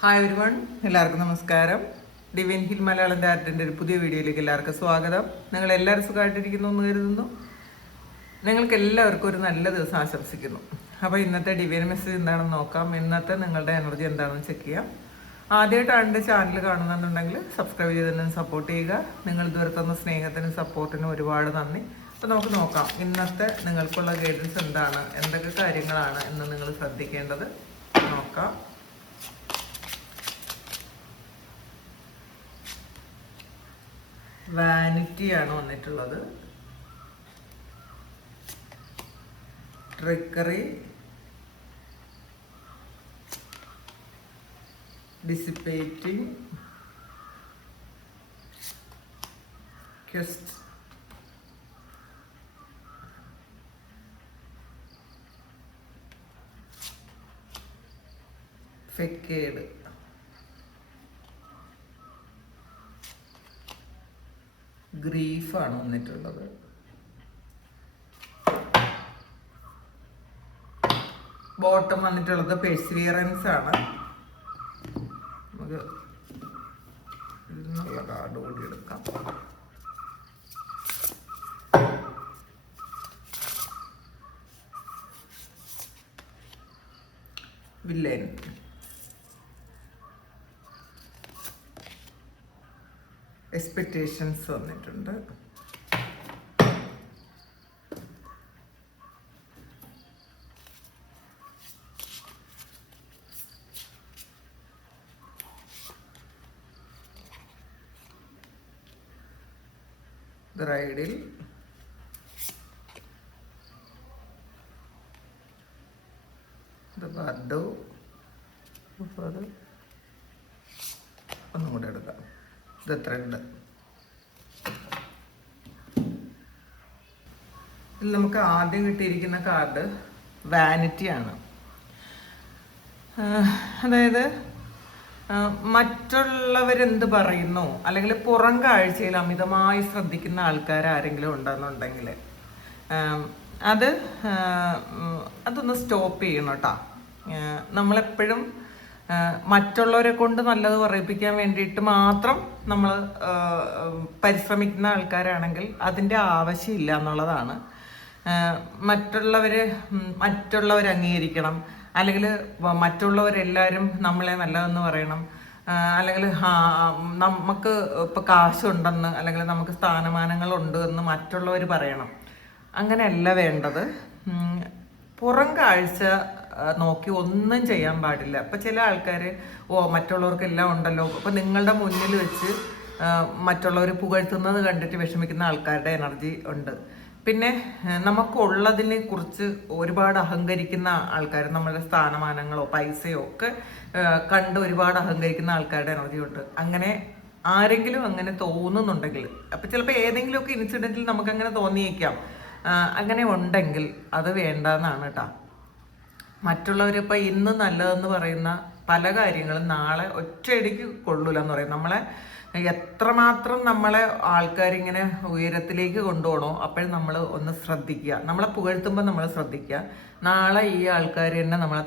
Hi everyone, എല്ലാവർക്കും നമസ്കാരം. Divine hill Malayalam ആർട്ടിൻ്റെ ഒരു പുതിയ വീഡിയോയിലേക്ക് എല്ലാവർക്കും സ്വാഗതം. നിങ്ങൾ എല്ലാവരും സുഖമായിട്ടിരിക്കുന്നു എന്ന് കരുതുന്നു. നിങ്ങൾക്ക് എല്ലാവർക്കും ഒരു നല്ല ദിവസം ആശംസിക്കുന്നു. അപ്പോൾ ഇന്നത്തെ ഡിവൈൻ മെസ്സേജ് എന്താണെന്ന് നോക്കാം. ഇന്നത്തെ നിങ്ങളുടെ എനർജി എന്താണെന്ന് ചെക്ക് ചെയ്യാം. ആദ്യമായിട്ടാണ് എൻ്റെ ചാനൽ കാണുന്നുണ്ടെങ്കിൽ സബ്സ്ക്രൈബ് ചെയ്ത് തന്നെ സപ്പോർട്ട് ചെയ്യുക. നിങ്ങൾ ഇതുവരെ തന്ന സ്നേഹത്തിനും സപ്പോർട്ടിനും ഒരുപാട് നന്ദി. അപ്പോൾ നമുക്ക് നോക്കാം ഇന്നത്തെ നിങ്ങൾക്കുള്ള ഗൈഡൻസ് എന്താണ്, എന്തൊക്കെ കാര്യങ്ങളാണ് എന്ന് നിങ്ങൾ ശ്രദ്ധിക്കേണ്ടത് നോക്കാം. വാനിറ്റിയാണ് വന്നിട്ടുള്ളത്. ട്രിക്കറി, ഡിസിപ്പേറ്റിംഗ്, ക്വസ്റ്റ്, ഫെക്കേഡ്, ഗ്രീഫാണ് വന്നിട്ടുള്ളത്. ബോട്ടം വന്നിട്ടുള്ളത് പെർസിവിയറൻസ് ആണ്. നമുക്ക് ഇതിനുള്ള കാർഡ് കൂടി എടുക്കാം. വില്ലൻ, എക്സ്പെക്റ്റേഷൻസ് വന്നിട്ടുണ്ട്. റൈഡിൽ, ബർഡോ, അത് ഒന്നും കൂടെ എടുക്കാം. ഇത് ത്രെഡ്. ഇതിൽ നമുക്ക് ആദ്യം കിട്ടിയിരിക്കുന്ന കാർഡ് വാനിറ്റിയാണ്. അതായത് മറ്റുള്ളവരെന്ത് പറയുന്നു, അല്ലെങ്കിൽ പുറം കാഴ്ചയിൽ അമിതമായി ശ്രദ്ധിക്കുന്ന ആൾക്കാർ ആരെങ്കിലും ഉണ്ടെന്നുണ്ടെങ്കിൽ അതൊന്ന് സ്റ്റോപ്പ് ചെയ്യണം കേട്ടോ. നമ്മളെപ്പോഴും മറ്റുള്ളവരെ കൊണ്ട് നല്ലത് പറയിപ്പിക്കാൻ വേണ്ടിയിട്ട് മാത്രം നമ്മൾ പരിശ്രമിക്കുന്ന ആൾക്കാരാണെങ്കിൽ അതിൻ്റെ ആവശ്യമില്ല എന്നുള്ളതാണ്. മറ്റുള്ളവർ അംഗീകരിക്കണം, അല്ലെങ്കിൽ മറ്റുള്ളവരെല്ലാവരും നമ്മളെ നല്ലതെന്ന് പറയണം, അല്ലെങ്കിൽ നമുക്ക് ഇപ്പോൾ കാശുണ്ടെന്ന് അല്ലെങ്കിൽ നമുക്ക് സ്ഥാനമാനങ്ങളുണ്ട് എന്ന് മറ്റുള്ളവർ പറയണം. അങ്ങനെയല്ല വേണ്ടത്. പുറം കാഴ്ച നോക്കി ഒന്നും ചെയ്യാൻ പാടില്ല. അപ്പം ചില ആൾക്കാർ മറ്റുള്ളവർക്കെല്ലാം ഉണ്ടല്ലോ, അപ്പം നിങ്ങളുടെ മുന്നിൽ വെച്ച് മറ്റുള്ളവർ പുകഴ്ത്തുന്നത് കണ്ടിട്ട് വിഷമിക്കുന്ന ആൾക്കാരുടെ എനർജി ഉണ്ട്. പിന്നെ നമുക്കുള്ളതിനെ കുറിച്ച് ഒരുപാട് അഹങ്കരിക്കുന്ന ആൾക്കാർ, നമ്മളുടെ സ്ഥാനമാനങ്ങളോ പൈസയോ ഒക്കെ കണ്ട് ഒരുപാട് അഹങ്കരിക്കുന്ന ആൾക്കാരുടെ എനർജി ഉണ്ട്. അങ്ങനെ ആരെങ്കിലും അങ്ങനെ തോന്നുന്നുണ്ടെങ്കിൽ, അപ്പം ചിലപ്പോൾ ഏതെങ്കിലുമൊക്കെ ഇൻസിഡൻറ്റിൽ നമുക്കങ്ങനെ തോന്നിയേക്കാം. അങ്ങനെ ഉണ്ടെങ്കിൽ അത് വേണ്ടെന്നാണ് കേട്ടോ. മറ്റുള്ളവരിപ്പോൾ ഇന്ന് നല്ലതെന്ന് പറയുന്ന പല കാര്യങ്ങളും നാളെ ഒറ്റയടിക്ക് കൊള്ളൂല എന്ന് പറയും. നമ്മളെ എത്രമാത്രം നമ്മളെ ആൾക്കാരിങ്ങനെ ഉയരത്തിലേക്ക് കൊണ്ടുപോകണോ അപ്പോഴും നമ്മൾ ഒന്ന് ശ്രദ്ധിക്കുക. നമ്മളെ പുകഴ്ത്തുമ്പോൾ നമ്മൾ ശ്രദ്ധിക്കുക. നാളെ ഈ ആൾക്കാർ തന്നെ നമ്മളെ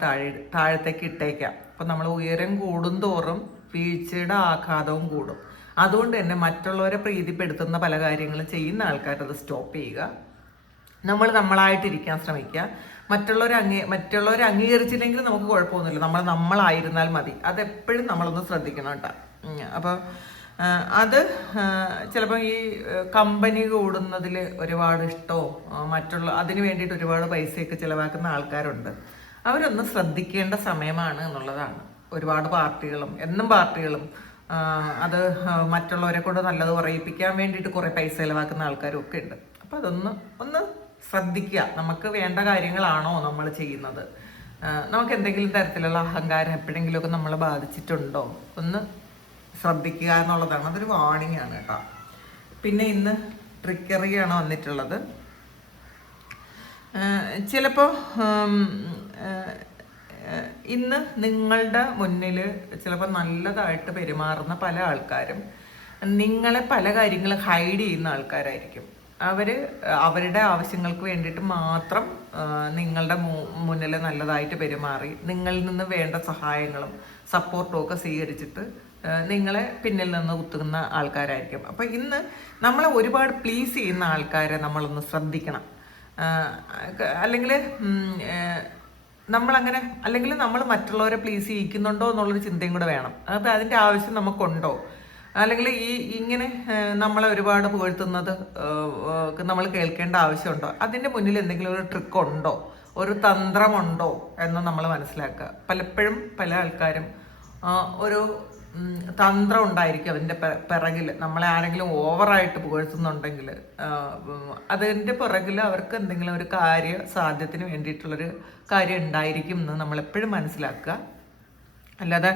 താഴത്തേക്ക് ഇട്ടേക്കാം. അപ്പം നമ്മൾ ഉയരം കൂടുന്തോറും വീഴ്ചയുടെ ആഘാതവും കൂടും. അതുകൊണ്ട് തന്നെ മറ്റുള്ളവരെ പ്രീതിപ്പെടുത്തുന്ന പല കാര്യങ്ങളും ചെയ്യുന്ന ആൾക്കാരത് സ്റ്റോപ്പ് ചെയ്യുക. നമ്മളായിട്ടിരിക്കാൻ ശ്രമിക്കുക. മറ്റുള്ളവരെ അംഗീകരിച്ചില്ലെങ്കിൽ നമുക്ക് കുഴപ്പമൊന്നുമില്ല. നമ്മളായിരുന്നാൽ മതി. അതെപ്പോഴും നമ്മളൊന്ന് ശ്രദ്ധിക്കണം കേട്ടോ. അപ്പോൾ അത് ചിലപ്പോൾ ഈ കമ്പനി കൂടുന്നതിൽ ഒരുപാട് ഇഷ്ടമോ അതിന് വേണ്ടിയിട്ട് ഒരുപാട് പൈസയൊക്കെ ചിലവാക്കുന്ന ആൾക്കാരുണ്ട്. അവരൊന്ന് ശ്രദ്ധിക്കേണ്ട സമയമാണ് എന്നുള്ളതാണ്. ഒരുപാട് പാർട്ടികളും അത് മറ്റുള്ളവരെ കൊണ്ട് നല്ലത് പറയിപ്പിക്കാൻ വേണ്ടിയിട്ട് കുറേ പൈസ ചിലവാക്കുന്ന ആൾക്കാരും ഒക്കെ ഉണ്ട്. അപ്പോൾ ഒന്ന് ശ്രദ്ധിക്കുക. നമുക്ക് വേണ്ട കാര്യങ്ങളാണോ നമ്മൾ ചെയ്യുന്നത്? നമുക്ക് എന്തെങ്കിലും തരത്തിലുള്ള അഹങ്കാരം എപ്പോഴെങ്കിലുമൊക്കെ നമ്മളെ ബാധിച്ചിട്ടുണ്ടോ? ഒന്ന് ശ്രദ്ധിക്കുക എന്നുള്ളതാണ്. അതൊരു വാണിംഗ് ആണ് കേട്ടോ. പിന്നെ ഇന്ന് ട്രിക്കറിയാണ് വന്നിട്ടുള്ളത്. ചിലപ്പോൾ ഇന്ന് നിങ്ങളുടെ മുന്നിൽ ചിലപ്പോൾ നല്ലതായിട്ട് പെരുമാറുന്ന പല ആൾക്കാരും നിങ്ങളെ പല കാര്യങ്ങൾ ഹൈഡ് ചെയ്യുന്ന ആൾക്കാരായിരിക്കും. അവർ അവരുടെ ആവശ്യങ്ങൾക്ക് വേണ്ടിയിട്ട് മാത്രം നിങ്ങളുടെ മുന്നിൽ നല്ലതായിട്ട് പെരുമാറി നിങ്ങളിൽ നിന്ന് വേണ്ട സഹായങ്ങളും സപ്പോർട്ടും ഒക്കെ സ്വീകരിച്ചിട്ട് നിങ്ങളെ പിന്നിൽ നിന്ന് കുത്തുന്ന ആൾക്കാരായിരിക്കും. അപ്പോൾ ഇന്ന് നമ്മളെ ഒരുപാട് പ്ലീസ് ചെയ്യുന്ന ആൾക്കാരെ നമ്മളൊന്ന് ശ്രദ്ധിക്കണം. അല്ലെങ്കിൽ നമ്മളങ്ങനെ അല്ലെങ്കിൽ നമ്മൾ മറ്റുള്ളവരെ പ്ലീസ് ചെയ്യിക്കുന്നുണ്ടോ എന്നുള്ളൊരു ചിന്തയും കൂടെ വേണം. അത് അതിൻ്റെ ആവശ്യം നമുക്കുണ്ടോ, അല്ലെങ്കിൽ ഇങ്ങനെ നമ്മളെ ഒരുപാട് പുകഴ്ത്തുന്നത് നമ്മൾ കേൾക്കേണ്ട ആവശ്യമുണ്ടോ, അതിൻ്റെ മുന്നിൽ എന്തെങ്കിലും ഒരു ട്രിക്ക് ഉണ്ടോ, ഒരു തന്ത്രമുണ്ടോ എന്ന് നമ്മൾ മനസ്സിലാക്കുക. പലപ്പോഴും പല ആൾക്കാരും ഒരു തന്ത്രം ഉണ്ടായിരിക്കും അതിൻ്റെ പിറകിൽ. നമ്മളെ ആരെങ്കിലും ഓവറായിട്ട് പുകഴ്ത്തുന്നുണ്ടെങ്കിൽ അതിൻ്റെ പിറകിൽ അവർക്ക് എന്തെങ്കിലും ഒരു സാധ്യത്തിന് വേണ്ടിയിട്ടുള്ളൊരു കാര്യം ഉണ്ടായിരിക്കും എന്ന് നമ്മളെപ്പോഴും മനസ്സിലാക്കുക. അല്ലാതെ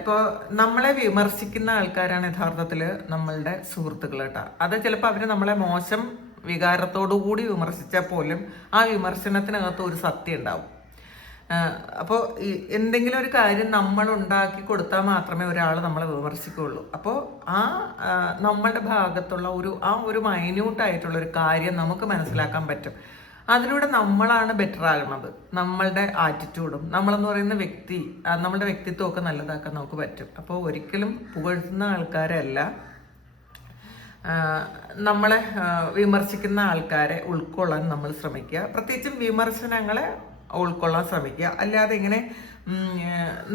ഇപ്പോൾ നമ്മളെ വിമർശിക്കുന്ന ആൾക്കാരാണ് യഥാർത്ഥത്തിൽ നമ്മളുടെ സുഹൃത്തുക്കൾ കേട്ടോ. അത് ചിലപ്പോൾ അവർ നമ്മളെ മോശം വികാരത്തോടു കൂടി വിമർശിച്ചാൽ പോലും ആ വിമർശനത്തിനകത്ത് ഒരു സത്യം ഉണ്ടാവും. അപ്പോൾ എന്തെങ്കിലും ഒരു കാര്യം നമ്മൾ ഉണ്ടാക്കി കൊടുത്താൽ മാത്രമേ ഒരാൾ നമ്മളെ വിമർശിക്കുകയുള്ളൂ. അപ്പോൾ നമ്മളുടെ ഭാഗത്തുള്ള ഒരു മൈന്യൂട്ടായിട്ടുള്ളൊരു കാര്യം നമുക്ക് മനസ്സിലാക്കാൻ പറ്റും. അതിലൂടെ നമ്മളാണ് ബെറ്റർ ആകുന്നത്. നമ്മളുടെ ആറ്റിറ്റ്യൂഡും നമ്മളെന്ന് പറയുന്ന നമ്മളുടെ വ്യക്തിത്വമൊക്കെ നല്ലതാക്കാൻ നമുക്ക് പറ്റും. അപ്പോൾ ഒരിക്കലും പുകഴ്ത്തുന്ന ആൾക്കാരല്ല, നമ്മളെ വിമർശിക്കുന്ന ആൾക്കാരെ ഉൾക്കൊള്ളാൻ നമ്മൾ ശ്രമിക്കുക. പ്രത്യേകിച്ചും വിമർശനങ്ങളെ ഉൾക്കൊള്ളാൻ ശ്രമിക്കുക. അല്ലാതെ ഇങ്ങനെ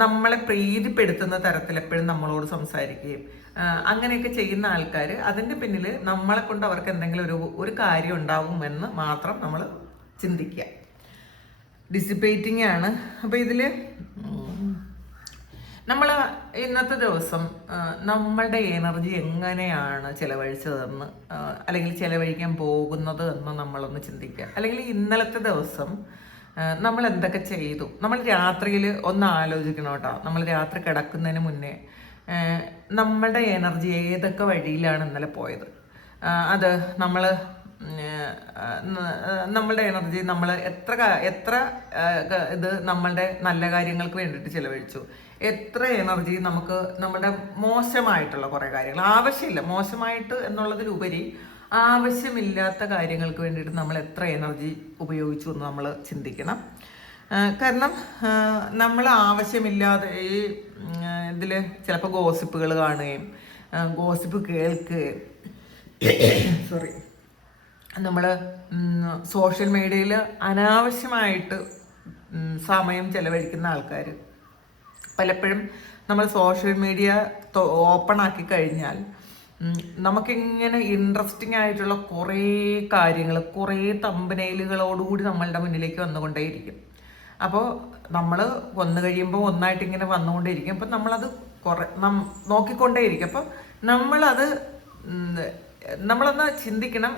നമ്മളെ പ്രീതിപ്പെടുത്തുന്ന തരത്തിൽ എപ്പോഴും നമ്മളോട് സംസാരിക്കുകയും അങ്ങനെയൊക്കെ ചെയ്യുന്ന ആൾക്കാർ അതിൻ്റെ പിന്നിൽ നമ്മളെ കൊണ്ട് അവർക്ക് എന്തെങ്കിലും ഒരു കാര്യം ഉണ്ടാവുമെന്ന് മാത്രം നമ്മൾ ചിന്തിക്കുക. ഡിസിപ്പേറ്റിംഗ് ആണ്. അപ്പോൾ ഇതിൽ നമ്മൾ ഇന്നത്തെ ദിവസം നമ്മളുടെ എനർജി എങ്ങനെയാണ് ചിലവഴിച്ചതെന്ന് അല്ലെങ്കിൽ ചിലവഴിക്കാൻ പോകുന്നത് എന്ന് നമ്മളൊന്ന് ചിന്തിക്കുക. അല്ലെങ്കിൽ ഇന്നലത്തെ ദിവസം നമ്മൾ എന്തൊക്കെ ചെയ്തു. നമ്മൾ രാത്രിയിൽ ഒന്ന് ആലോചിക്കണം കേട്ടോ. നമ്മൾ രാത്രി കിടക്കുന്നതിന് മുന്നേ നമ്മളുടെ എനർജി ഏതൊക്കെ വഴിയിലാണ് ഇന്നലെ പോയത്. അത് നമ്മളുടെ എനർജി നമ്മൾ എത്ര ഇത് നമ്മളുടെ നല്ല കാര്യങ്ങൾക്ക് വേണ്ടിയിട്ട് ചിലവഴിച്ചു, എത്ര എനർജി നമുക്ക് നമ്മുടെ മോശമായിട്ടുള്ള കുറേ കാര്യങ്ങൾ, ആവശ്യമില്ല മോശമായിട്ട് എന്നുള്ളതിലുപരി ആവശ്യമില്ലാത്ത കാര്യങ്ങൾക്ക് വേണ്ടിയിട്ട് നമ്മൾ എത്ര എനർജി ഉപയോഗിച്ചു എന്ന് നമ്മൾ ചിന്തിക്കണം. കാരണം നമ്മൾ ആവശ്യമില്ലാതെ ഇതിൽ ചിലപ്പോൾ ഗോസിപ്പുകൾ കാണുകയും ഗോസിപ്പ് കേൾക്കുകയും നമ്മൾ സോഷ്യൽ മീഡിയയിൽ അനാവശ്യമായിട്ട് സമയം ചെലവഴിക്കുന്ന ആൾക്കാർ പലപ്പോഴും നമ്മൾ സോഷ്യൽ മീഡിയ ഓപ്പൺ ആക്കി കഴിഞ്ഞാൽ നമുക്കിങ്ങനെ ഇൻട്രസ്റ്റിംഗ് ആയിട്ടുള്ള കുറേ കാര്യങ്ങൾ, കുറേ തമ്പനയിലുകളോടുകൂടി നമ്മളുടെ മുന്നിലേക്ക് വന്നുകൊണ്ടേയിരിക്കും. അപ്പോൾ നമ്മൾ വന്നു കഴിയുമ്പോൾ ഒന്നായിട്ട് ഇങ്ങനെ വന്നുകൊണ്ടേയിരിക്കും. അപ്പം നമ്മളത് നോക്കിക്കൊണ്ടേയിരിക്കും. അപ്പം നമ്മളൊന്ന് ചിന്തിക്കണം,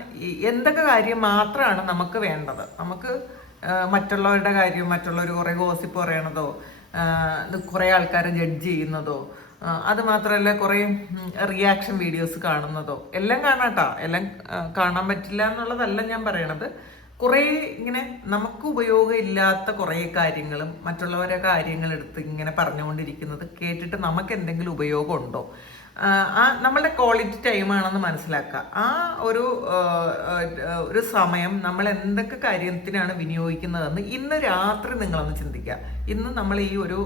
എന്തൊക്കെ കാര്യം മാത്രമാണ് നമുക്ക് വേണ്ടത്. നമുക്ക് മറ്റുള്ളവരുടെ കാര്യം, മറ്റുള്ളവർ കുറേ ഗോസിപ്പ് പറയണതോ, കുറേ ആൾക്കാരെ ജഡ്ജ് ചെയ്യുന്നതോ, അത് മാത്രമല്ല കുറേ റിയാക്ഷൻ വീഡിയോസ് കാണുന്നതോ എല്ലാം കാണാട്ടോ. എല്ലാം കാണാൻ പറ്റില്ല എന്നുള്ളതല്ല ഞാൻ പറയണത്. കുറേ ഇങ്ങനെ നമുക്ക് ഉപയോഗമില്ലാത്ത കുറേ കാര്യങ്ങളും മറ്റുള്ളവരെ കാര്യങ്ങളെടുത്ത് ഇങ്ങനെ പറഞ്ഞുകൊണ്ടിരിക്കുന്നത് കേട്ടിട്ട് നമുക്ക് എന്തെങ്കിലും ഉപയോഗമുണ്ടോ, നമ്മളുടെ ക്വാളിറ്റി ടൈമാണെന്ന് മനസ്സിലാക്കുക. ഒരു സമയം നമ്മൾ എന്തൊക്കെ കാര്യത്തിനാണ് വിനിയോഗിക്കുന്നതെന്ന് ഇന്ന് രാത്രി നിങ്ങളൊന്ന് ചിന്തിക്കുക. ഇന്ന് നമ്മൾ ഈ ഒരു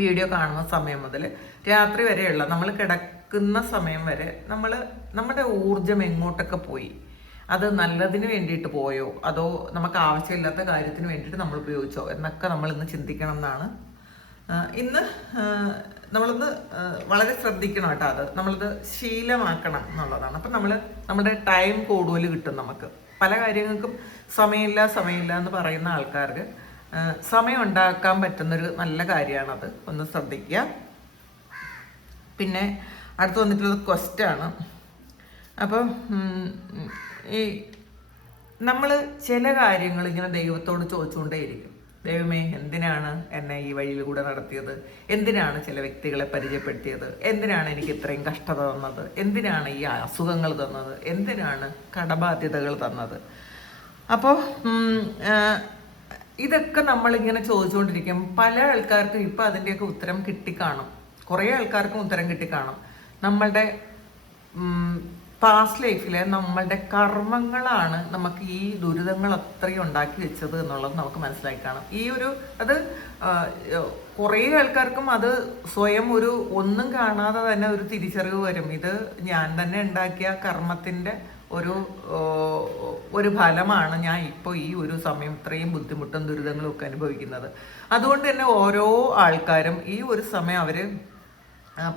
വീഡിയോ കാണുന്ന സമയം മുതൽ രാത്രി വരെയുള്ള നമ്മൾ കിടക്കുന്ന സമയം വരെ നമ്മുടെ ഊർജം എങ്ങോട്ടൊക്കെ പോയി, അത് നല്ലതിന് വേണ്ടിയിട്ട് പോയോ അതോ നമുക്ക് ആവശ്യമില്ലാത്ത കാര്യത്തിന് വേണ്ടിയിട്ട് നമ്മൾ ഉപയോഗിച്ചോ എന്നൊക്കെ നമ്മളിന്ന് ചിന്തിക്കണം എന്നാണ്. ഇന്ന് നമ്മളൊന്ന് വളരെ ശ്രദ്ധിക്കണം കേട്ടോ. നമ്മളിത് ശീലമാക്കണം എന്നുള്ളതാണ്. അപ്പം നമ്മുടെ ടൈം കൂടുതൽ കിട്ടും. നമുക്ക് പല കാര്യങ്ങൾക്കും സമയമില്ല എന്ന് പറയുന്ന ആൾക്കാർക്ക് സമയം ഉണ്ടാക്കാൻ പറ്റുന്നൊരു നല്ല കാര്യമാണത്. ഒന്ന് ശ്രദ്ധിക്കുക. പിന്നെ അടുത്ത് വന്നിട്ടുള്ളത് ക്വസ്റ്റാണ്. അപ്പം നമ്മൾ ചില കാര്യങ്ങൾ ഇങ്ങനെ ദൈവത്തോട് ചോദിച്ചുകൊണ്ടേയിരിക്കും. ദൈവമേ, എന്തിനാണ് എന്നെ ഈ വഴിയിൽ കൂടെ നടത്തിയത്? എന്തിനാണ് ചില വ്യക്തികളെ പരിചയപ്പെടുത്തിയത്? എന്തിനാണ് എനിക്ക് ഇത്രയും കഷ്ടത തന്നത്? എന്തിനാണ് ഈ അസുഖങ്ങൾ തന്നത്? എന്തിനാണ് കടബാധ്യതകൾ തന്നത്? അപ്പോൾ ഇതൊക്കെ നമ്മളിങ്ങനെ ചോദിച്ചുകൊണ്ടിരിക്കും. പല ആൾക്കാർക്കും ഇപ്പം അതിൻ്റെയൊക്കെ ഉത്തരം കിട്ടിക്കാണും. കുറേ ആൾക്കാർക്കും ഉത്തരം കിട്ടിക്കാണും. നമ്മളുടെ പാസ്റ്റ് ലൈഫിലെ നമ്മളുടെ കർമ്മങ്ങളാണ് നമുക്ക് ഈ ദുരിതങ്ങൾ അത്രയും ഉണ്ടാക്കി വെച്ചത് എന്നുള്ളത് നമുക്ക് മനസ്സിലാക്കി കാണും. ഈ ഒരു അത് കുറേ ആൾക്കാർക്കും അത് സ്വയം ഒന്നും കാണാതെ തന്നെ ഒരു തിരിച്ചറിവ് വരും. ഇത് ഞാൻ തന്നെ ഉണ്ടാക്കിയ കർമ്മത്തിൻ്റെ ഒരു ഫലമാണ് ഞാൻ ഇപ്പോൾ ഈ ഒരു സമയം ഇത്രയും ബുദ്ധിമുട്ടും ദുരിതങ്ങളും ഒക്കെ അനുഭവിക്കുന്നത്. അതുകൊണ്ട് തന്നെ ഓരോ ആൾക്കാരും ഈ ഒരു സമയം അവർ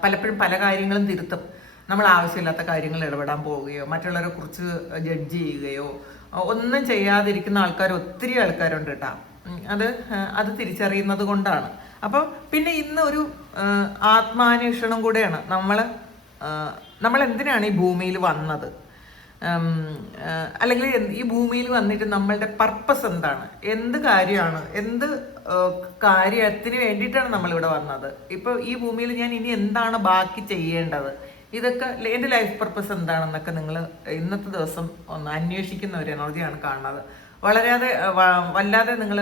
പലപ്പോഴും പല കാര്യങ്ങളും തിരുത്തും. നമ്മൾ ആവശ്യമില്ലാത്ത കാര്യങ്ങൾ ഇടപെടാൻ പോവുകയോ മറ്റുള്ളവരെ കുറിച്ച് ജഡ്ജ് ചെയ്യുകയോ ഒന്നും ചെയ്യാതിരിക്കുന്ന ഒത്തിരി ആൾക്കാരുണ്ട് കേട്ടോ. അത് തിരിച്ചറിയുന്നത് കൊണ്ടാണ്. അപ്പോൾ പിന്നെ ഇന്ന് ഒരു ആത്മാന്വേഷണം കൂടെയാണ്. നമ്മൾ എന്തിനാണ് ഈ ഭൂമിയിൽ വന്നത്, അല്ലെങ്കിൽ ഈ ഭൂമിയിൽ വന്നിട്ട് നമ്മളുടെ പർപ്പസ് എന്താണ്, എന്ത് കാര്യമാണ്, എന്ത് കാര്യത്തിന് വേണ്ടിയിട്ടാണ് നമ്മളിവിടെ വന്നത്. ഇപ്പോൾ ഈ ഭൂമിയിൽ ഞാൻ ഇനി എന്താണ് ബാക്കി ചെയ്യേണ്ടത്, ഇതൊക്കെ എൻ്റെ ലൈഫ് പർപ്പസ് എന്താണെന്നൊക്കെ നിങ്ങൾ ഇന്നത്തെ ദിവസം ഒന്ന് അന്വേഷിക്കുന്ന ഒരു എനർജിയാണ് കാണുന്നത്. വല്ലാതെ നിങ്ങൾ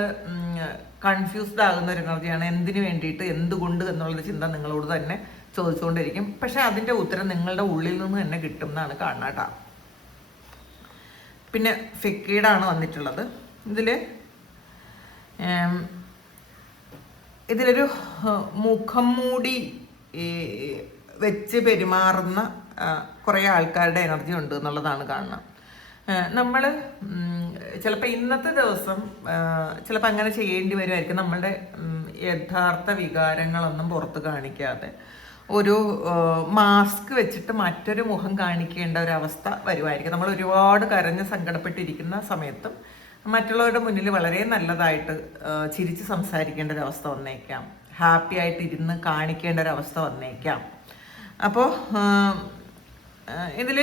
കൺഫ്യൂസ്ഡ് ആകുന്ന ഒരു എനർജിയാണ്. എന്തിനു വേണ്ടിയിട്ട്, എന്തുകൊണ്ട് എന്നുള്ളൊരു ചിന്ത നിങ്ങളോട് തന്നെ ചോദിച്ചുകൊണ്ടിരിക്കും. പക്ഷെ അതിൻ്റെ ഉത്തരം നിങ്ങളുടെ ഉള്ളിൽ നിന്ന് തന്നെ കിട്ടും എന്നാണ് കാണുന്നത് കേട്ടോ. പിന്നെ ഫിക്കീഡാണ് വന്നിട്ടുള്ളത്. ഇതിലൊരു മുഖം മൂടി വെച്ച് പെരുമാറുന്ന കുറേ ആൾക്കാരുടെ എനർജി ഉണ്ട് എന്നുള്ളതാണ് കാണുന്നത്. നമ്മൾ ചിലപ്പോൾ ഇന്നത്തെ ദിവസം ചിലപ്പോൾ അങ്ങനെ ചെയ്യേണ്ടി വരുമായിരിക്കും. നമ്മളുടെ യഥാർത്ഥ വികാരങ്ങളൊന്നും പുറത്ത് കാണിക്കാതെ ഒരു മാസ്ക് വെച്ചിട്ട് മറ്റൊരു മുഖം കാണിക്കേണ്ട ഒരവസ്ഥ വരുമായിരിക്കും. നമ്മൾ ഒരുപാട് കരഞ്ഞ് സങ്കടപ്പെട്ടിരിക്കുന്ന സമയത്തും മറ്റുള്ളവരുടെ മുന്നിൽ വളരെ നല്ലതായിട്ട് ചിരിച്ച് സംസാരിക്കേണ്ട ഒരവസ്ഥ വന്നേക്കാം. ഹാപ്പി ആയിട്ട് ഇരുന്ന് കാണിക്കേണ്ട ഒരവസ്ഥ വന്നേക്കാം. അപ്പോൾ ഇതിൽ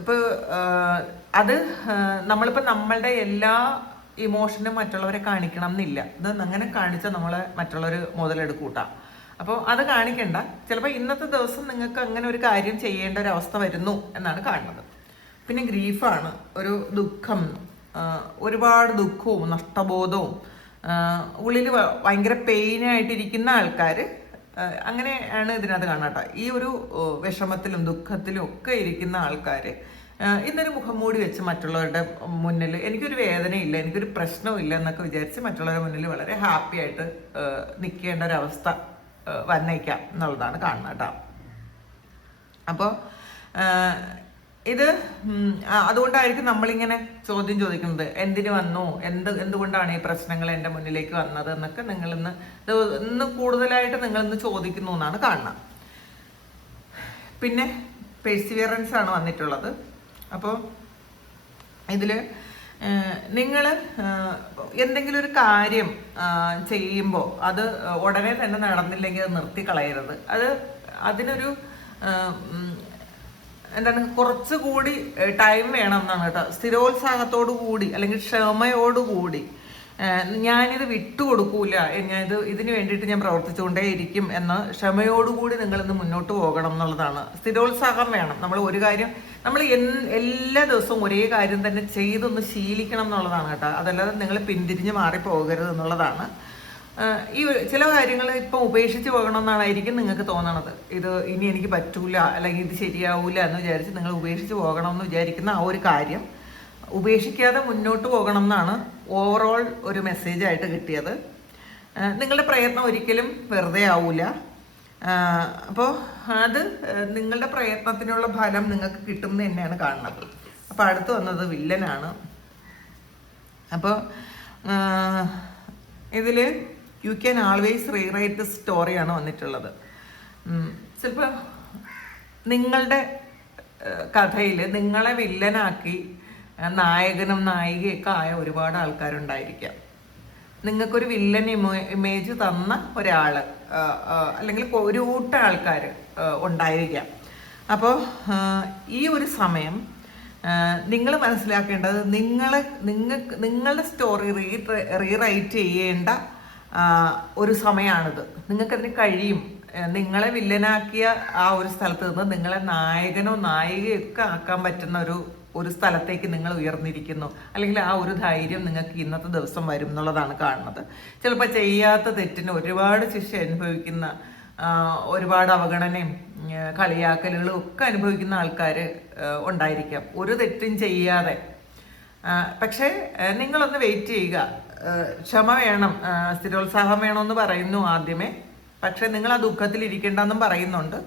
ഇപ്പോൾ അത് നമ്മളിപ്പോൾ നമ്മളുടെ എല്ലാ ഇമോഷനും മറ്റുള്ളവരെ കാണിക്കണം എന്നില്ല. ഇത് അങ്ങനെ കാണിച്ചാൽ നമ്മളെ മറ്റുള്ളവർ മുതലെടുക്കൂട്ടാം. അപ്പോൾ അത് കാണിക്കണ്ട. ചിലപ്പോൾ ഇന്നത്തെ ദിവസം നിങ്ങൾക്ക് അങ്ങനെ ഒരു കാര്യം ചെയ്യേണ്ട ഒരു അവസ്ഥ വരുന്നു എന്നാണ് കാണുന്നത്. പിന്നെ ഗ്രീഫാണ്, ഒരു ദുഃഖം, ഒരുപാട് ദുഃഖവും നഷ്ടബോധവും ഉള്ളിൽ ഭയങ്കര പെയിനായിട്ടിരിക്കുന്ന ആൾക്കാർ അങ്ങനെയാണ് ഇതിനകത്ത് കാണാട്ടോ. ഈ ഒരു വിഷമത്തിലും ദുഃഖത്തിലും ഒക്കെ ഇരിക്കുന്ന ആൾക്കാർ ഇന്നൊരു മുഖം മൂടി വെച്ച് മറ്റുള്ളവരുടെ മുന്നിൽ എനിക്കൊരു വേദനയില്ല, എനിക്കൊരു പ്രശ്നമില്ല എന്നൊക്കെ വിചാരിച്ച് മറ്റുള്ളവരുടെ മുന്നിൽ വളരെ ഹാപ്പി ആയിട്ട് നിൽക്കേണ്ട ഒരവസ്ഥ വന്നേക്കാം എന്നുള്ളതാണ് കാണുന്നത് കേട്ടോ. അപ്പോൾ ഇത് അതുകൊണ്ടായിരിക്കും നമ്മളിങ്ങനെ ചോദ്യം ചോദിക്കുന്നത്, എന്തിനു വന്നു, എന്തുകൊണ്ടാണ് ഈ പ്രശ്നങ്ങൾ എൻ്റെ മുന്നിലേക്ക് വന്നത് എന്നൊക്കെ ഇന്ന് കൂടുതലായിട്ട് നിങ്ങളിന്ന് ചോദിക്കുന്നു എന്നാണ് കാണുന്നത്. പിന്നെ പെർസിവിയറൻസ് ആണ് വന്നിട്ടുള്ളത്. അപ്പോൾ ഇതിൽ നിങ്ങൾ എന്തെങ്കിലും ഒരു കാര്യം ചെയ്യുമ്പോൾ അത് ഉടനെ തന്നെ നടന്നില്ലെങ്കിൽ അത് നിർത്തിക്കളയരുത്. അതിനൊരു എന്താണ് കുറച്ചുകൂടി ടൈം വേണം എന്നാണ് കേട്ടോ. സ്ഥിരോത്സാഹത്തോടു കൂടി അല്ലെങ്കിൽ ക്ഷമയോടുകൂടി ഞാനിത് വിട്ടുകൊടുക്കൂല, ഇതിന് വേണ്ടിയിട്ട് ഞാൻ പ്രവർത്തിച്ചുകൊണ്ടേയിരിക്കും എന്ന ക്ഷമയോടുകൂടി നിങ്ങളിന്ന് മുന്നോട്ട് പോകണം എന്നുള്ളതാണ്. സ്ഥിരോത്സാഹം വേണം. നമ്മൾ എല്ലാ ദിവസവും ഒരേ കാര്യം തന്നെ ചെയ്തൊന്ന് ശീലിക്കണം എന്നുള്ളതാണ് കേട്ടോ. അതല്ലാതെ നിങ്ങൾ പിന്തിരിഞ്ഞ് മാറിപ്പോകരുത് എന്നുള്ളതാണ്. ഈ ചില കാര്യങ്ങൾ ഇപ്പം ഉപേക്ഷിച്ച് പോകണമെന്നാണായിരിക്കും നിങ്ങൾക്ക് തോന്നണത്. ഇത് ഇനി എനിക്ക് പറ്റൂല അല്ലെങ്കിൽ ഇത് ശരിയാവൂല എന്ന് വിചാരിച്ച് നിങ്ങൾ ഉപേക്ഷിച്ച് പോകണമെന്ന് വിചാരിക്കുന്ന ആ ഒരു കാര്യം ഉപേക്ഷിക്കാതെ മുന്നോട്ട് പോകണം എന്നാണ് ഓവറോൾ ഒരു മെസ്സേജായിട്ട് കിട്ടിയത്. നിങ്ങളുടെ പ്രയത്നം ഒരിക്കലും വെറുതെ ആവൂല. അപ്പോൾ അത് നിങ്ങളുടെ പ്രയത്നത്തിനുള്ള ഫലം നിങ്ങൾക്ക് കിട്ടും എന്ന് തന്നെയാണ് കാണുന്നത്. അപ്പോൾ അടുത്ത് വന്നത് വില്ലനാണ്. അപ്പോൾ ഇതിൽ you can always rewrite the സ്റ്റോറിയാണ് വന്നിട്ടുള്ളത്. ചിലപ്പോൾ നിങ്ങളുടെ കഥയിൽ നിങ്ങളെ വില്ലനാക്കി നായകനും നായികയൊക്കെ ആയ ഒരുപാട് ആൾക്കാരുണ്ടായിരിക്കാം. നിങ്ങൾക്കൊരു വില്ലൻ ഇമേജ് തന്ന ഒരാൾ അല്ലെങ്കിൽ ഒരു കൂട്ടം ആൾക്കാർ ഉണ്ടായിരിക്കാം. അപ്പോൾ ഈ ഒരു സമയം നിങ്ങൾ മനസ്സിലാക്കേണ്ടത് നിങ്ങളുടെ സ്റ്റോറി റീറൈറ്റ് ചെയ്യേണ്ട ഒരു സമയമാണിത്. നിങ്ങൾക്കതിന് കഴിയും. നിങ്ങളെ വില്ലനാക്കിയ ആ ഒരു സ്ഥലത്ത് നിന്ന് നിങ്ങളെ നായകനോ നായികയോ ഒക്കെ ആക്കാൻ പറ്റുന്ന ഒരു സ്ഥലത്തേക്ക് നിങ്ങൾ ഉയർന്നിരിക്കുന്നു. അല്ലെങ്കിൽ ആ ഒരു ധൈര്യം നിങ്ങൾക്ക് ഇന്നത്തെ ദിവസം വരും എന്നുള്ളതാണ് കാണുന്നത്. ചിലപ്പോൾ ചെയ്യാത്ത തെറ്റിന് ഒരുപാട് ശിക്ഷ അനുഭവിക്കുന്ന, ഒരുപാട് അവഗണനയും കളിയാക്കലുകളും ഒക്കെ അനുഭവിക്കുന്ന ആൾക്കാർ ഉണ്ടായിരിക്കാം, ഒരു തെറ്റും ചെയ്യാതെ. പക്ഷേ നിങ്ങളൊന്ന് വെയിറ്റ് ചെയ്യുക. ക്ഷമ വേണം, സ്ഥിരോത്സാഹം വേണമെന്ന് പറയുന്നു ആദ്യമേ. പക്ഷെ നിങ്ങൾ ആ ദുഃഖത്തിലിരിക്കേണ്ടെന്നും പറയുന്നുണ്ട്.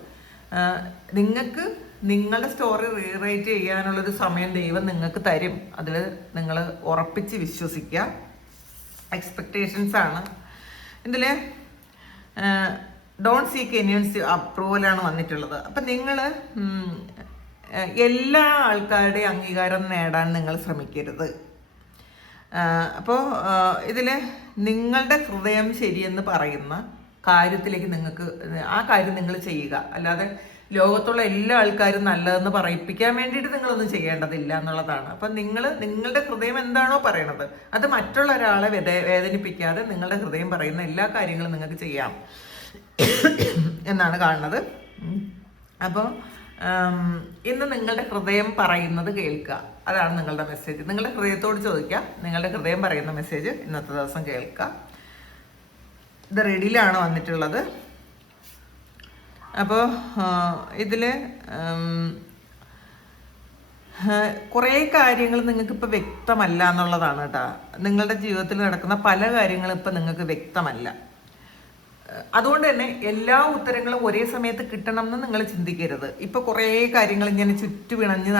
നിങ്ങൾക്ക് നിങ്ങളുടെ സ്റ്റോറി റീറൈറ്റ് ചെയ്യാനുള്ളൊരു സമയം ദൈവം നിങ്ങൾക്ക് തരും. അതിൽ നിങ്ങൾ ഉറപ്പിച്ച് വിശ്വസിക്കുക. എക്സ്പെക്റ്റേഷൻസ് ആണ് ഇതിൽ. ഡോണ്ട് സീക്ക് എനിവൺസ് അപ്രൂവലാണ് വന്നിട്ടുള്ളത്. അപ്പം നിങ്ങൾ എല്ലാ ആൾക്കാരുടെയും അംഗീകാരം നേടാൻ നിങ്ങൾ ശ്രമിക്കരുത്. അപ്പോൾ ഇതിൽ നിങ്ങളുടെ ഹൃദയം ശരിയെന്ന് പറയുന്ന കാര്യത്തിലേക്ക് നിങ്ങൾക്ക് ആ കാര്യം നിങ്ങൾ ചെയ്യുക. അല്ലാതെ ലോകത്തുള്ള എല്ലാ ആൾക്കാരും നല്ലതെന്ന് പറയിപ്പിക്കാൻ വേണ്ടിയിട്ട് നിങ്ങളൊന്നും ചെയ്യേണ്ടതില്ല എന്നുള്ളതാണ്. അപ്പം നിങ്ങളുടെ ഹൃദയം എന്താണോ പറയണത് അത് മറ്റുള്ള ഒരാളെ വേദനിപ്പിക്കാതെ നിങ്ങളുടെ ഹൃദയം പറയുന്ന എല്ലാ കാര്യങ്ങളും നിങ്ങൾക്ക് ചെയ്യാം എന്നാണ് കാണുന്നത്. അപ്പോൾ ഇന്ന് നിങ്ങളുടെ ഹൃദയം പറയുന്നത് കേൾക്കുക. അതാണ് നിങ്ങളുടെ മെസ്സേജ്. നിങ്ങളുടെ ഹൃദയത്തോട് ചോദിക്കുക, നിങ്ങളുടെ ഹൃദയം പറയുന്ന മെസ്സേജ് ഇന്നത്തെ ദിവസം കേൾക്കുക. ഇത് റെഡിയിലാണ് വന്നിട്ടുള്ളത്. അപ്പോൾ ഇതിൽ കുറേ കാര്യങ്ങൾ നിങ്ങൾക്കിപ്പോൾ വ്യക്തമല്ല എന്നുള്ളതാണ് കേട്ടോ. നിങ്ങളുടെ ജീവിതത്തിൽ നടക്കുന്ന പല കാര്യങ്ങളും ഇപ്പം നിങ്ങൾക്ക് വ്യക്തമല്ല. അതുകൊണ്ട് തന്നെ എല്ലാ ഉത്തരങ്ങളും ഒരേ സമയത്ത് കിട്ടണം എന്ന് നിങ്ങൾ ചിന്തിക്കരുത്. ഇപ്പൊ കുറേ കാര്യങ്ങൾ ഇങ്ങനെ ചുറ്റുപിണഞ്ഞ്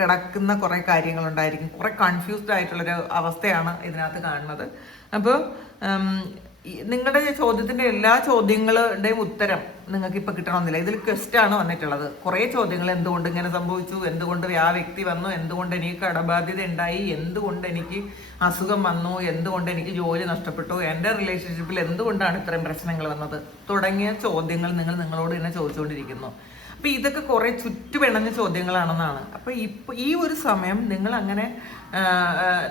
കിടക്കുന്ന കുറേ കാര്യങ്ങളുണ്ടായിരിക്കും. കുറെ കൺഫ്യൂസ്ഡ് ആയിട്ടുള്ളൊരു അവസ്ഥയാണ് ഇതിനകത്ത് കാണുന്നത്. അപ്പോൾ നിങ്ങളുടെ ചോദ്യത്തിന്റെ എല്ലാ ചോദ്യങ്ങളുടെയും ഉത്തരം നിങ്ങൾക്ക് ഇപ്പൊ കിട്ടണമെന്നില്ല. ഇതിൽ ക്വസ്റ്റാണ് വന്നിട്ടുള്ളത്. കുറേ ചോദ്യങ്ങൾ, എന്തുകൊണ്ട് ഇങ്ങനെ സംഭവിച്ചു, എന്തുകൊണ്ട് ആ വ്യക്തി വന്നു, എന്തുകൊണ്ട് എനിക്ക് കടബാധ്യത ഉണ്ടായി, എന്തുകൊണ്ട് എനിക്ക് അസുഖം വന്നു, എന്തുകൊണ്ട് എനിക്ക് ജോലി നഷ്ടപ്പെട്ടു, എൻ്റെ റിലേഷൻഷിപ്പിൽ എന്തുകൊണ്ടാണ് ഇത്രയും പ്രശ്നങ്ങൾ വന്നത് തുടങ്ങിയ ചോദ്യങ്ങൾ നിങ്ങളോട് തന്നെ ചോദിച്ചുകൊണ്ടിരിക്കുന്നു. അപ്പൊ ഇതൊക്കെ കുറെ ചുറ്റുപിണഞ്ഞ ചോദ്യങ്ങളാണെന്നാണ്. അപ്പൊ ഈ ഒരു സമയം നിങ്ങൾ അങ്ങനെ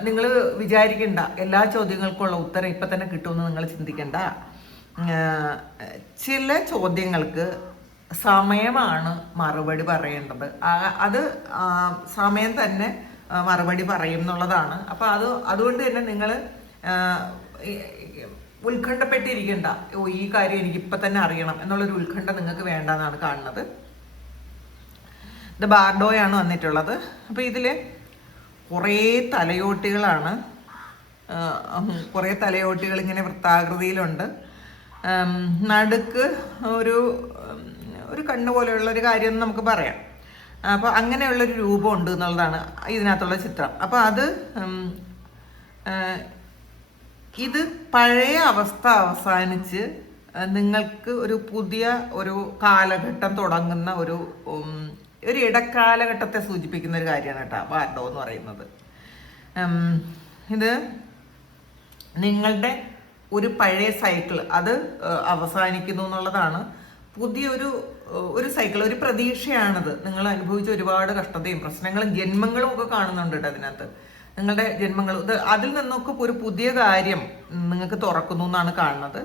നിങ്ങൾ വിചാരിക്കണ്ട എല്ലാ ചോദ്യങ്ങൾക്കുള്ള ഉത്തരം ഇപ്പൊ തന്നെ കിട്ടുമെന്ന് നിങ്ങൾ ചിന്തിക്കണ്ട. ചില ചോദ്യങ്ങൾക്ക് സമയമാണ് മറുപടി പറയേണ്ടത്. അത് സമയം തന്നെ മറുപടി പറയും എന്നുള്ളതാണ്. അപ്പൊ അതുകൊണ്ട് തന്നെ നിങ്ങൾ ഉത്കണ്ഠപ്പെട്ടിരിക്കണ്ട. ഈ കാര്യം എനിക്ക് ഇപ്പൊ തന്നെ അറിയണം എന്നുള്ളൊരു ഉത്കണ്ഠ നിങ്ങൾക്ക് വേണ്ടെന്നാണ് കാണുന്നത്. ഇത് ബാർഡോയാണ് വന്നിട്ടുള്ളത്. അപ്പോൾ ഇതിൽ കുറേ തലയോട്ടികളാണ്. കുറേ തലയോട്ടികൾ ഇങ്ങനെ വൃത്താകൃതിയിലുണ്ട്. നടുക്ക് ഒരു കണ്ണ് പോലെയുള്ളൊരു കാര്യം എന്ന് നമുക്ക് പറയാം. അപ്പോൾ അങ്ങനെയുള്ളൊരു രൂപം ഉണ്ട് എന്നുള്ളതാണ് ഇതിനകത്തുള്ള ചിത്രം. അപ്പോൾ ഇത് പഴയ അവസ്ഥ അവസാനിച്ച് നിങ്ങൾക്ക് ഒരു പുതിയ ഒരു കാലഘട്ടം തുടങ്ങുന്ന ഒരു ഇടക്കാലഘട്ടത്തെ സൂചിപ്പിക്കുന്ന ഒരു കാര്യമാണ് കേട്ടോ ബാർഡോ എന്ന് പറയുന്നത്. ഇത് നിങ്ങളുടെ ഒരു പഴയ സൈക്കിൾ അത് അവസാനിക്കുന്നു എന്നുള്ളതാണ്. പുതിയൊരു സൈക്കിൾ, ഒരു പ്രതീക്ഷയാണിത്. നിങ്ങൾ അനുഭവിച്ച ഒരുപാട് കഷ്ടതയും പ്രശ്നങ്ങളും ജന്മങ്ങളും ഒക്കെ കാണുന്നുണ്ട് കേട്ടോ അതിനകത്ത്. നിങ്ങളുടെ ജന്മങ്ങൾ അതിൽ നിന്നൊക്കെ ഒരു പുതിയ കാര്യം നിങ്ങൾക്ക് തുറക്കുന്നു എന്നാണ് കാണുന്നത്.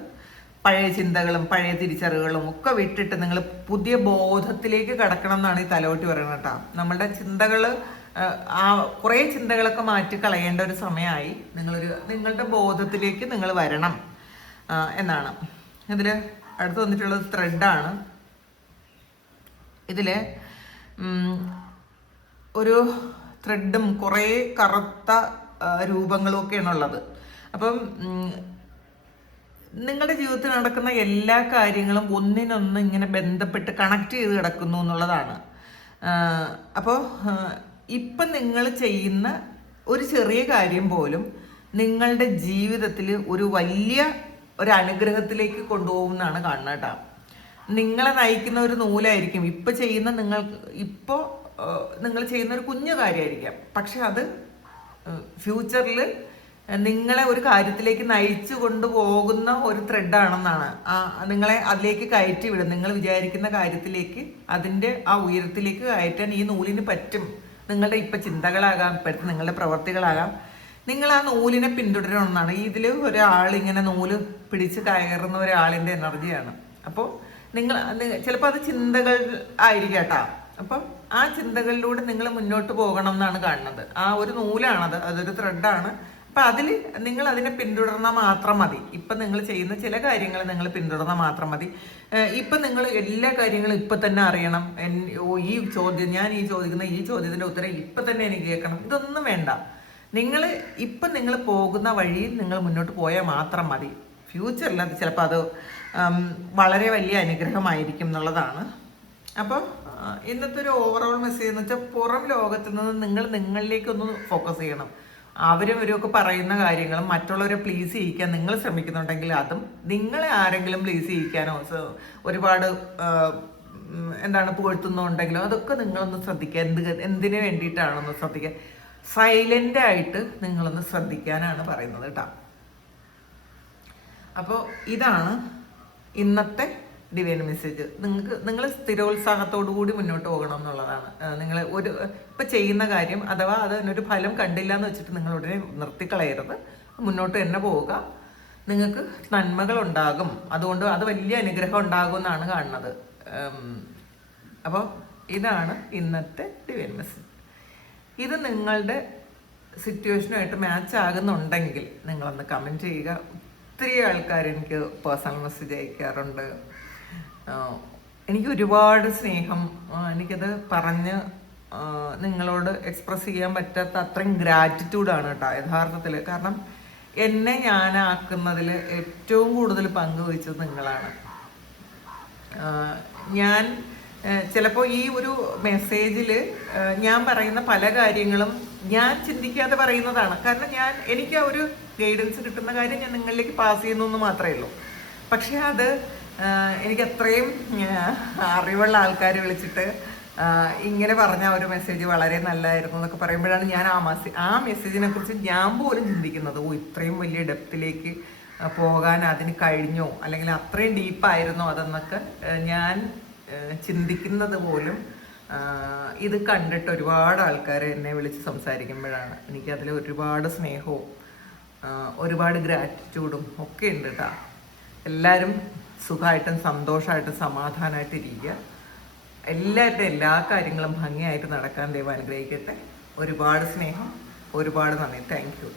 പഴയ ചിന്തകളും പഴയ തിരിച്ചറിവുകളും ഒക്കെ വിട്ടിട്ട് നിങ്ങൾ പുതിയ ബോധത്തിലേക്ക് കടക്കണം എന്നാണ് ഈ തലയോട്ടി പറയുന്നത് കേട്ടോ. നമ്മളുടെ ചിന്തകൾ കുറേ ചിന്തകളൊക്കെ മാറ്റി കളയേണ്ട ഒരു സമയമായി. നിങ്ങളുടെ ബോധത്തിലേക്ക് നിങ്ങൾ വരണം എന്നാണ്. ഇതിൽ അടുത്ത് വന്നിട്ടുള്ളത് ത്രെഡാണ്. ഇതിൽ ഒരു ത്രെഡും കുറേ കറുത്ത രൂപങ്ങളും ഒക്കെയാണ് ഉള്ളത്. അപ്പം നിങ്ങളുടെ ജീവിതത്തിൽ നടക്കുന്ന എല്ലാ കാര്യങ്ങളും ഒന്നിനൊന്ന് ഇങ്ങനെ ബന്ധപ്പെട്ട് കണക്ട് ചെയ്ത് കിടക്കുന്നു എന്നുള്ളതാണ്. അപ്പോൾ ഇപ്പം നിങ്ങൾ ചെയ്യുന്ന ഒരു ചെറിയ കാര്യം പോലും നിങ്ങളുടെ ജീവിതത്തിൽ ഒരു വലിയ ഒരു അനുഗ്രഹത്തിലേക്ക് കൊണ്ടുപോകുമെന്നാണ് കാണുന്നത് കേട്ടോ. നിങ്ങളെ നയിക്കുന്ന ഒരു നൂലായിരിക്കും ഇപ്പോൾ നിങ്ങൾ ചെയ്യുന്ന ഒരു കുഞ്ഞു കാര്യമായിരിക്കാം. പക്ഷെ അത് ഫ്യൂച്ചറിൽ നിങ്ങളെ ഒരു കാര്യത്തിലേക്ക് നയിച്ചു കൊണ്ടുപോകുന്ന ഒരു ത്രെഡാണെന്നാണ്. നിങ്ങളെ അതിലേക്ക് കയറ്റി വിടും. നിങ്ങൾ വിചാരിക്കുന്ന കാര്യത്തിലേക്ക്, അതിൻ്റെ ആ ഉയരത്തിലേക്ക് കയറ്റാൻ ഈ നൂലിന് പറ്റും. നിങ്ങളുടെ ഇപ്പം ചിന്തകളാകാം, ഇപ്പോഴത്തെ നിങ്ങളുടെ പ്രവർത്തികളാകാം. നിങ്ങൾ ആ നൂലിനെ പിന്തുടരണമെന്നാണ്. ഇതിൽ ഒരാളിങ്ങനെ നൂല് പിടിച്ച് കയറുന്ന ഒരാളിൻ്റെ എനർജിയാണ്. അപ്പോൾ ചിലപ്പോൾ അത് ചിന്തകൾ ആയിരിക്കും കേട്ടോ. അപ്പം ആ ചിന്തകളിലൂടെ നിങ്ങൾ മുന്നോട്ട് പോകണം എന്നാണ് കാണുന്നത്. ആ ഒരു നൂലാണത്, അതൊരു ത്രെഡാണ്. അപ്പം അതിൽ നിങ്ങൾ അതിനെ പിന്തുടർന്നാൽ മാത്രം മതി. ഇപ്പം നിങ്ങൾ ചെയ്യുന്ന ചില കാര്യങ്ങൾ നിങ്ങൾ പിന്തുടർന്നാൽ മാത്രം മതി. ഇപ്പം നിങ്ങൾ എല്ലാ കാര്യങ്ങളും ഇപ്പം തന്നെ അറിയണം. ഈ ചോദ്യം, ഞാൻ ഈ ചോദിക്കുന്ന ഈ ചോദ്യത്തിൻ്റെ ഉത്തരം ഇപ്പം തന്നെ എനിക്ക് കേൾക്കണം, ഇതൊന്നും വേണ്ട. ഇപ്പം നിങ്ങൾ പോകുന്ന വഴിയിൽ നിങ്ങൾ മുന്നോട്ട് പോയാൽ മാത്രം മതി. ഫ്യൂച്ചറിൽ അത് ചിലപ്പോൾ അത് വളരെ വലിയ അനുഗ്രഹമായിരിക്കും എന്നുള്ളതാണ്. അപ്പോൾ ഇന്നത്തെ ഒരു ഓവറോൾ മെസ്സേജ് എന്ന് വെച്ചാൽ, പുറം ലോകത്ത് നിന്ന് നിങ്ങൾ നിങ്ങളിലേക്കൊന്ന് ഫോക്കസ് ചെയ്യണം. അവരും ഇവരൊക്കെ പറയുന്ന കാര്യങ്ങളും മറ്റുള്ളവരെ പ്ലീസ് ചെയ്യിക്കാൻ നിങ്ങൾ ശ്രമിക്കുന്നുണ്ടെങ്കിൽ അതും, നിങ്ങളെ ആരെങ്കിലും പ്ലീസ് ചെയ്യിക്കാനോ ഒരുപാട് പുകഴ്ത്തുന്നുണ്ടെങ്കിലോ അതൊക്കെ നിങ്ങളൊന്ന് ശ്രദ്ധിക്കുക. എന്തിനു വേണ്ടിയിട്ടാണെന്ന് ശ്രദ്ധിക്കുക. സൈലൻ്റായിട്ട് നിങ്ങളൊന്ന് ശ്രദ്ധിക്കാനാണ് പറയുന്നത് കേട്ടോ. അപ്പോൾ ഇതാണ് ഇന്നത്തെ ഡിവൈൻ മെസ്സേജ്. നിങ്ങൾ സ്ഥിരോത്സാഹത്തോടു കൂടി മുന്നോട്ട് പോകണം എന്നുള്ളതാണ്. നിങ്ങൾ ഇപ്പം ചെയ്യുന്ന കാര്യം അഥവാ അതിനൊരു ഫലം കണ്ടില്ല എന്ന് വെച്ചിട്ട് നിങ്ങൾ ഉടനെ നിർത്തിക്കളയരുത്. മുന്നോട്ട് തന്നെ പോവുക. നിങ്ങൾക്ക് നന്മകളുണ്ടാകും. അതുകൊണ്ട് അത് വലിയ അനുഗ്രഹം ഉണ്ടാകും എന്നാണ് കാണുന്നത്. അപ്പോൾ ഇതാണ് ഇന്നത്തെ ഡിവൈൻ മെസ്സേജ്. ഇത് നിങ്ങളുടെ സിറ്റുവേഷനുമായിട്ട് മാച്ച് ആകുന്നുണ്ടെങ്കിൽ നിങ്ങളൊന്ന് കമൻറ്റ് ചെയ്യുക. ഒത്തിരി ആൾക്കാർ എനിക്ക് പേഴ്സണൽ മെസ്സേജ് അയക്കാറുണ്ട്. എനിക്ക് ഒരുപാട് സ്നേഹം, എനിക്കത് പറഞ്ഞ് നിങ്ങളോട് എക്സ്പ്രസ് ചെയ്യാൻ പറ്റാത്ത അത്രയും ഗ്രാറ്റിറ്റ്യൂഡാണ് കേട്ടോ യഥാർത്ഥത്തിൽ. കാരണം എന്നെ ഞാനാക്കുന്നതിൽ ഏറ്റവും കൂടുതൽ പങ്കുവഹിച്ചത് നിങ്ങളാണ്. ഞാൻ ചിലപ്പോൾ ഈ ഒരു മെസ്സേജിൽ ഞാൻ പറയുന്ന പല കാര്യങ്ങളും ഞാൻ ചിന്തിക്കാതെ പറയുന്നതാണ്. കാരണം എനിക്ക് ആ ഒരു ഗൈഡൻസ് കിട്ടുന്ന കാര്യം ഞാൻ നിങ്ങളിലേക്ക് പാസ് ചെയ്യുന്നു എന്ന് മാത്രമേ ഉള്ളൂ. പക്ഷേ അത് എനിക്ക് അത്രയും അറിവുള്ള ആൾക്കാർ വിളിച്ചിട്ട് ഇങ്ങനെ പറഞ്ഞ ഒരു മെസ്സേജ് വളരെ നല്ലതായിരുന്നു എന്നൊക്കെ പറയുമ്പോഴാണ് ഞാൻ ആ മെസ്സേജിനെ കുറിച്ച് ഞാൻ പോലും ചിന്തിക്കുന്നത്. ഇത്രയും വലിയ ഡെപ്തിലേക്ക് പോകാൻ അതിന് കഴിഞ്ഞോ, അല്ലെങ്കിൽ അത്രയും ഡീപ്പായിരുന്നോ അതെന്നൊക്കെ ഞാൻ ചിന്തിക്കുന്നത് പോലും ഇത് കണ്ടിട്ട് ഒരുപാട് ആൾക്കാർ എന്നെ വിളിച്ച് സംസാരിക്കുമ്പോഴാണ്. എനിക്കതിൽ ഒരുപാട് സ്നേഹവും ഒരുപാട് ഗ്രാറ്റിറ്റ്യൂഡും ഒക്കെ ഉണ്ട് കേട്ടോ. എല്ലാവരും സുഖമായിട്ടും സന്തോഷമായിട്ടും സമാധാനമായിട്ട് ഇരിക്കുക. എല്ലാവരുടെ എല്ലാ കാര്യങ്ങളും ഭംഗിയായിട്ട് നടക്കാൻ ദൈവം അനുഗ്രഹിക്കട്ടെ. ഒരുപാട് സ്നേഹം, ഒരുപാട് നന്ദി. Thank you.